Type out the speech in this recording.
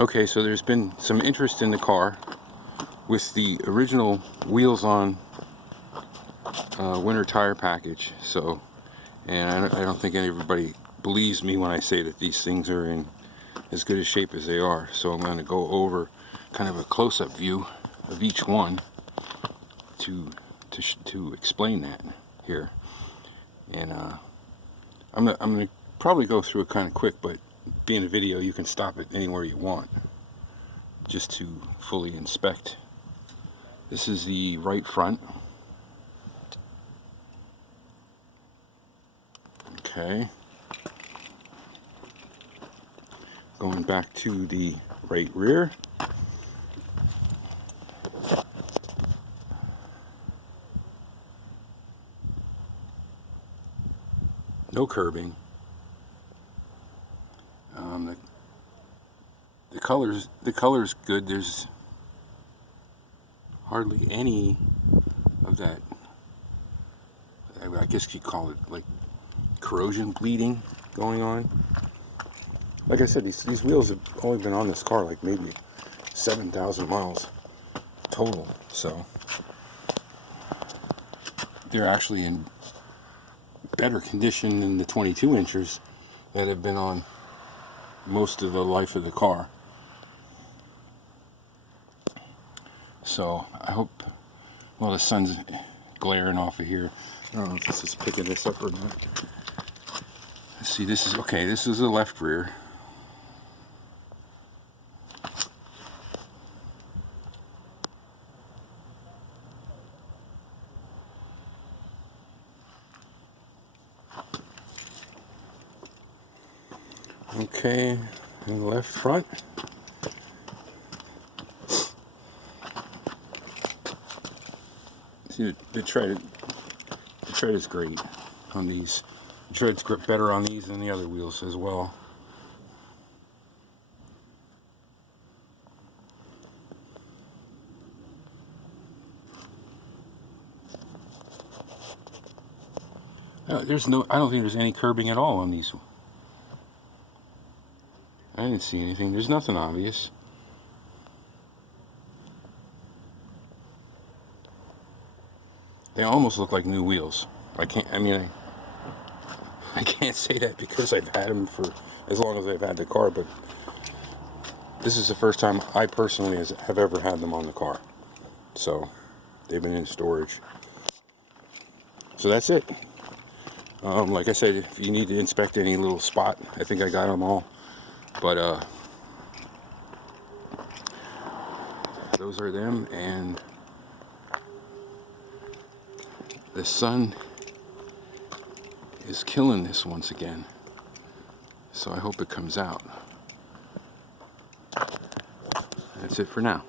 Okay, so there's been some interest in the car with the original wheels on winter tire package. So, and I don't think everybody believes me when I say that these things are in as good a shape as they are. So I'm going to go over kind of a close-up view of each one to explain that here. And I'm gonna probably go through it kind of quick, but being a video, you can stop it anywhere you want just to fully inspect. This is the right front. Okay. Going back to the right rear. No curbing. The color's good. There's hardly any of that, I guess you'd call it like corrosion bleeding going on. Like I said, these wheels have only been on this car like maybe 7,000 miles total, so they're actually in better condition than the 22 inches that have been on most of the life of the car. So I hope, well, the sun's glaring off of here. I don't know if this is picking this up or not. Let's see, this is, okay, this is the left rear. Okay, and the left front. See, the tread is great on these. The tread's grip better on these than the other wheels as well. I don't think there's any curbing at all on these. I didn't see anything. There's nothing obvious. They almost look like new wheels. I can't say that because I've had them for as long as I've had the car, but this is the first time I personally have ever had them on the car. So they've been in storage. So that's it. Like I said, if you need to inspect any little spot, I think I got them all. But those are them, and the sun is killing this once again. So I hope it comes out. That's it for now.